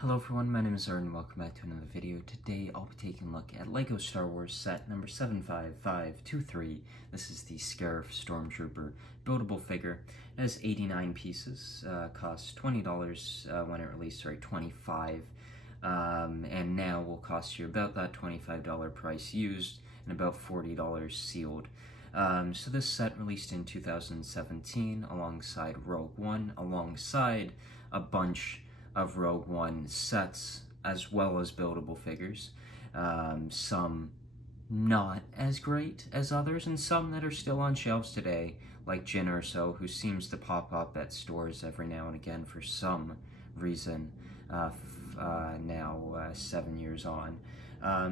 Hello everyone, my name is Aaron and welcome back to another video. Today I'll be taking a look at LEGO Star Wars set number 75523. This is the Scariff Stormtrooper buildable figure. It has 89 pieces, costs $20 when it released, sorry, $25. And now will cost you about that $25 price used and about $40 sealed. So this set released in 2017 alongside Rogue One, alongside a bunch of Rogue One sets as well as buildable figures. Some not as great as others, and some that are still on shelves today, like Jyn Erso, who seems to pop up at stores every now and again for some reason, now 7 years on.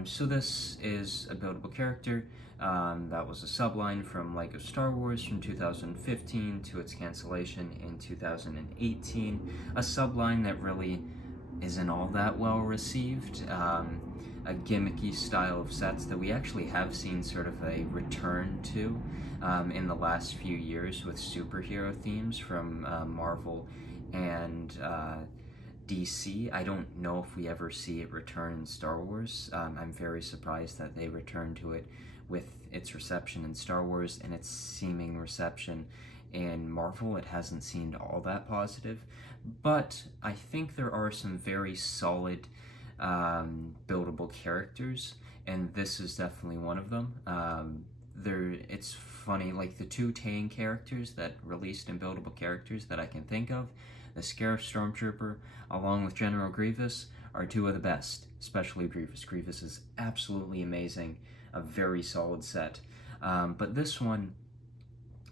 So this is a buildable character. That was a subline from LEGO Star Wars from 2015 to its cancellation in 2018. A subline that really isn't all that well received. A gimmicky style of sets that we actually have seen sort of a return to in the last few years with superhero themes from Marvel and DC. I don't know if we ever see it return in Star Wars. I'm very surprised that they returned to it with its reception in Star Wars and its seeming reception in Marvel. It hasn't seemed all that positive, but I think there are some very solid buildable characters, and this is definitely one of them. It's funny, like the two Tang characters that released in buildable characters that I can think of, the Scariff Stormtrooper along with General Grievous, are two of the best, especially Grievous. Grievous is absolutely amazing, a very solid set. But this one,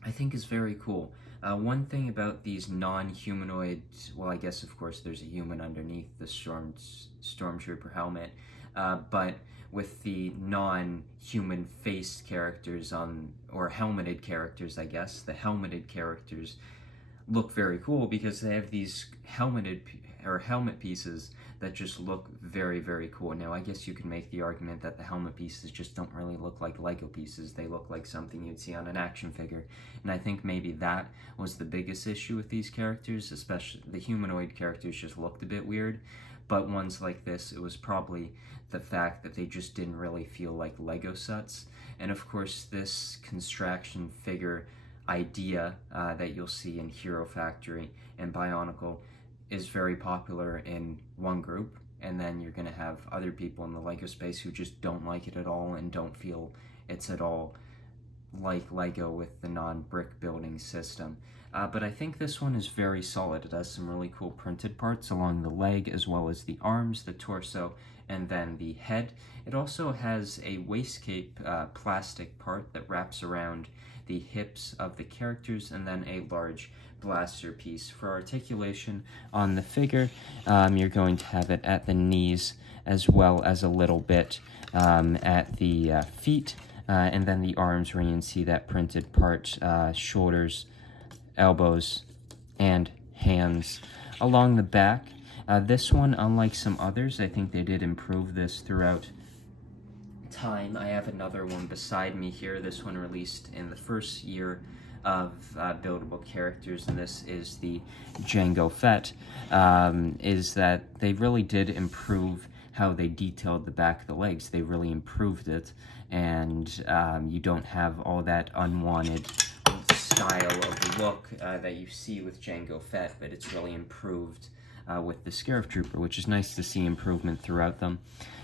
I think, is very cool. One thing about these non-humanoid, well, I guess of course there's a human underneath the Stormtrooper helmet, but with the non-human faced characters or helmeted characters, I guess, the helmeted characters look very cool because they have these helmet pieces that just look very, very cool. Now, I guess you can make the argument that the helmet pieces just don't really look like Lego pieces. They look like something you'd see on an action figure. And I think maybe that was the biggest issue with these characters, especially the humanoid characters just looked a bit weird. But ones like this, it was probably the fact that they just didn't really feel like Lego sets. And of course, this construction figure idea that you'll see in Hero Factory and Bionicle is very popular in one group, and then you're going to have other people in the Lego space who just don't like it at all and don't feel it's at all like Lego with the non-brick building system. But I think this one is very solid. It has some really cool printed parts along the leg as well as the arms, the torso, and then the head. It also has a waistcape plastic part that wraps around the hips of the characters, and then a large blaster piece. For articulation on the figure, you're going to have it at the knees as well as a little bit at the feet, and then the arms where you can see that printed part, shoulders, elbows, and hands. Along the back, this one, unlike some others, I think they did improve this throughout time. I have another one beside me here. This one released in the first year of buildable characters, and this is the Jango Fett. Is that they really did improve how they detailed the back of the legs. They really improved it, and you don't have all that unwanted style of look that you see with Jango Fett, but it's really improved with the Scariff Trooper, which is nice to see improvement throughout them.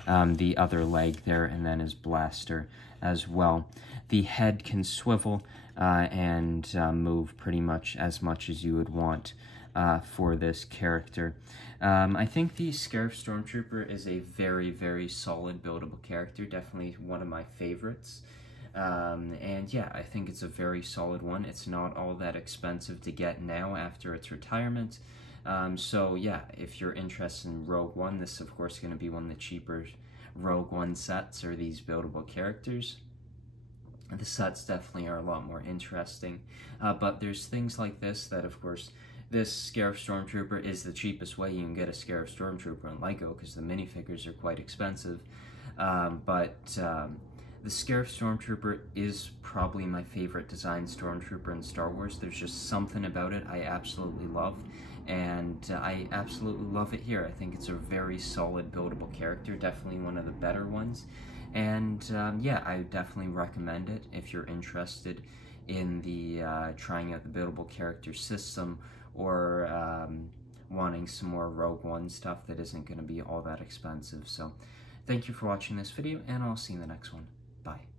The other leg there, and then his blaster as well. The head can swivel and move pretty much as you would want for this character. I think the Scariff Stormtrooper is a very, very solid buildable character, definitely one of my favorites. And yeah, I think it's a very solid one. It's not all that expensive to get now after its retirement. So yeah, if you're interested in Rogue One, this is of course going to be one of the cheaper Rogue One sets, or these buildable characters. The sets definitely are a lot more interesting, but there's things like this that, of course, this Scariff Stormtrooper is the cheapest way you can get a Scariff Stormtrooper in LEGO, because the minifigures are quite expensive, but the Scariff Stormtrooper is probably my favorite design Stormtrooper in Star Wars. There's just something about it I absolutely love, and I absolutely love it here. I think it's a very solid buildable character, definitely one of the better ones. And yeah, I definitely recommend it if you're interested in the trying out the buildable character system, or wanting some more Rogue One stuff that isn't going to be all that expensive. So thank you for watching this video, and I'll see you in the next one. Bye.